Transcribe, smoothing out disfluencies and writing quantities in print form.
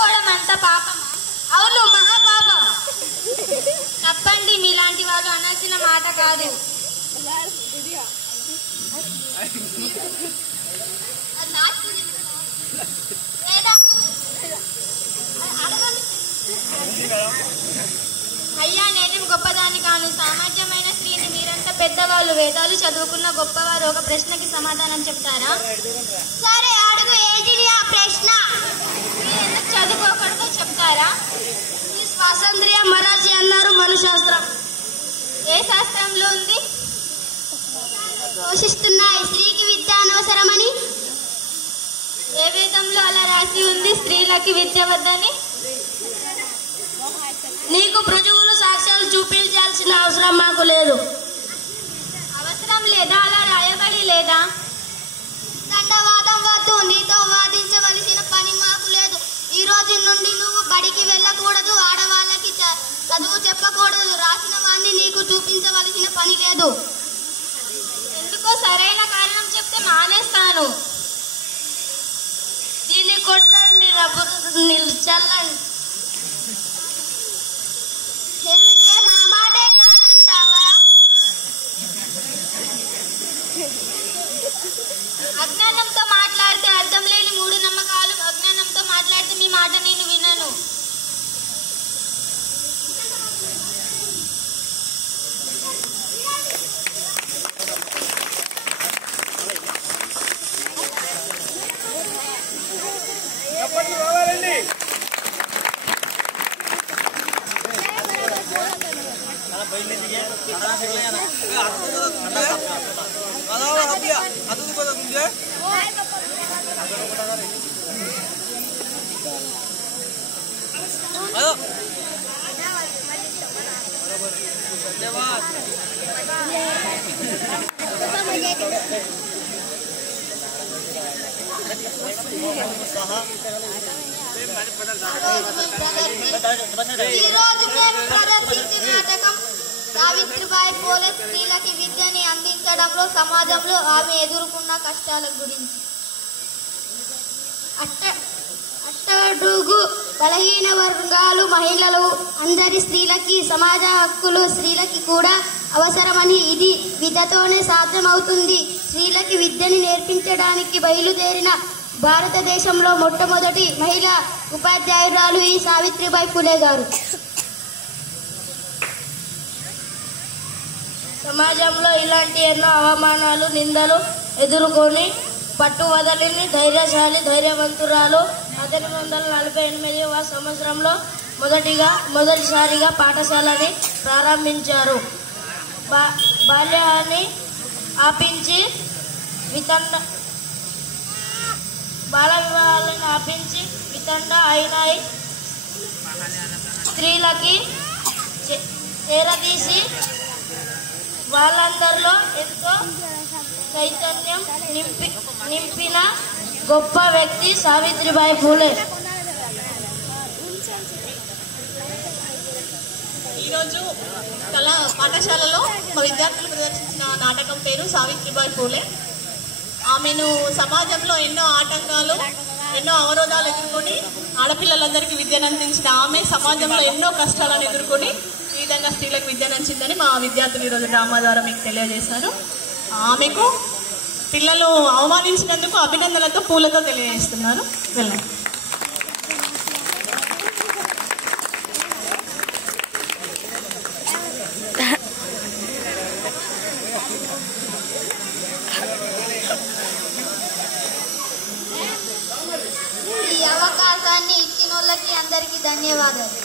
చదువుకోవడం అంత పాపం? అవును, మహాపాపం. తప్పండి, మీలాంటి వాళ్ళు అనాల్సిన మాట కాదు. అయ్యా, నేనేం గొప్పదాన్ని కాను. సామాన్యమైన స్త్రీని. మీరంతా పెద్దవాళ్ళు, వేదాలు చదువుకున్న గొప్పవారు. ఒక ప్రశ్నకి సమాధానం చెప్తారా? సరే, అడుగు. ఏంటిది ఆ ప్రశ్న? మీరు ఎందుకు చదువుకోకూడదో చెప్తారా? స్వాతంత్ర్య మరాఠీ అన్నారు. మనశాస్త్రం ఏ శాస్త్రంలో ఉంది? ఘోషిస్తున్నాయి స్త్రీకి విద్య అనవసరమని. ఏ వేదంలో అలా రాసి ఉంది స్త్రీలకి విద్య వద్దని? నీకు రుజువులు సాక్ష్యాలు చూపించాల్సిన అవసరం మాకు లేదు. అవసరం లేదా? అలా రాయబడి లేదా? దండవాదం వద్దు. నీతో వాదించవలసిన పని మాకు లేదు. ఈ రోజు నుండి నువ్వు బడికి వెళ్ళకూడదు. ఆడవాళ్ళకి చదువు చెప్పకూడదు. రాసిన వాడిని నీకు చూపించవలసిన పని లేదు. ఎందుకో సరైన కారణం చెప్తే మానేస్తాను. దీన్ని కొట్టండి, రబ్బరు చల్లండి. ఏమిటే మా మాటే కాదంటావా? అజ్ఞానంతో మాట్లాడితే అర్థం లేని మూడు నమ్మకాలు. అజ్ఞానంతో మాట్లాడితే మీ మాట నేను వినను. సావిత్రిబాయి పూలే స్త్రీలకి విద్యని అందించడంలో సమాజంలో ఆమె ఎదుర్కొన్న కష్టాల గురించి. అట్టడుగు బలహీన వర్గాలు, మహిళలు, అందరి స్త్రీలకి సమాజ హక్కులు స్త్రీలకి కూడా అవసరమని, ఇది విద్యతోనే సాధ్యమవుతుంది. స్త్రీలకి విద్యని నేర్పించడానికి బయలుదేరిన భారతదేశంలో మొట్టమొదటి మహిళా ఉపాధ్యాయురాలు ఈ సావిత్రిబాయి పూలే గారు. సమాజంలో ఇలాంటి ఎన్నో అవమానాలు, నిందలు ఎదుర్కొని పట్టు వదలని ధైర్యశాలి, ధైర్యవంతురాలు. 1848వ సంవత్సరంలో మొదటిసారిగా పాఠశాలని ప్రారంభించారు. బాల్యాన్ని ఆపించి బాల వివాహాలను ఆపించి వితండ అయినాయి స్త్రీలకి చేరదీసి వాళ్ళందరిలో ఎంతో చైతన్యం నింపిన గొప్ప వ్యక్తి సావిత్రిబాయి పూలే. ఈరోజు కళా పాఠశాలలో మా విద్యార్థులు ప్రదర్శించిన నాటకం పేరు సావిత్రిబాయి పూలే. ఆమెను సమాజంలో ఎన్నో ఆటంకాలు, ఎన్నో అవరోధాలు ఎదుర్కొని ఆడపిల్లలందరికీ విద్యను అందించిన ఆమె సమాజంలో ఎన్నో కష్టాలను ఎదుర్కొని ఈ విధంగా స్త్రీలకు విద్యను అందించిందని మా విద్యార్థులు ఈరోజు డ్రామా ద్వారా మీకు తెలియజేశారు. ఆమెకు పిల్లలు అవమానించినందుకు అభినందనలతో పూలతో తెలియజేస్తున్నారు. వెళ్ళండి. ఈ అవకాశాన్ని ఇచ్చిన వాళ్ళకి అందరికీ ధన్యవాదాలు.